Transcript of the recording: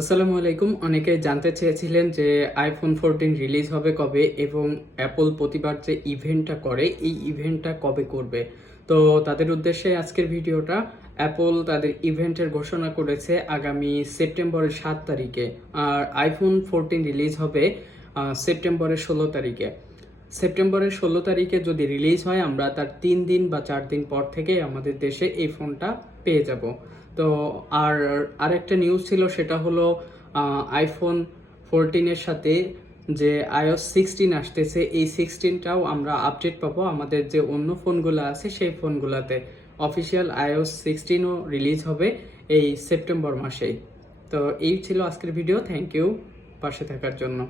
আসসালামু আলাইকুম। অনেকে জানতে চেয়েছিলেন যে আইফোন 14 রিলিজ হবে কবে এবং অ্যাপল প্রতিবার যে ইভেন্টটা করে এই ইভেন্টটা কবে করবে। তো তাদের উদ্দেশ্যে আজকের ভিডিওটা। অ্যাপল তাদের ইভেন্টের ঘোষণা করেছে আগামী সেপ্টেম্বরের 7 তারিখে, আর আইফোন 14 রিলিজ হবে সেপ্টেম্বরের 16 তারিখে। সেপ্টেম্বরের 16 তারিখে যদি রিলিজ হয়, আমরা তার 3 দিন বা 4 দিন পর থেকে আমাদের দেশে এই ফোনটা পেয়ে যাব। তো আরেকটা নিউজ ছিল, সেটা হলো আইফোন 14-এর সাথে যে iOS 16 আসতেছে, এই 16টাও আমরা আপডেট পাবো আমাদের যে অন্য ফোনগুলো আছে সেই ফোনগুলোতে। অফিসিয়াল iOS 16ও রিলিজ হবে এই সেপ্টেম্বর মাসেই। তো এই ছিল আজকের ভিডিও। থ্যাংক ইউ পাশে থাকার জন্য।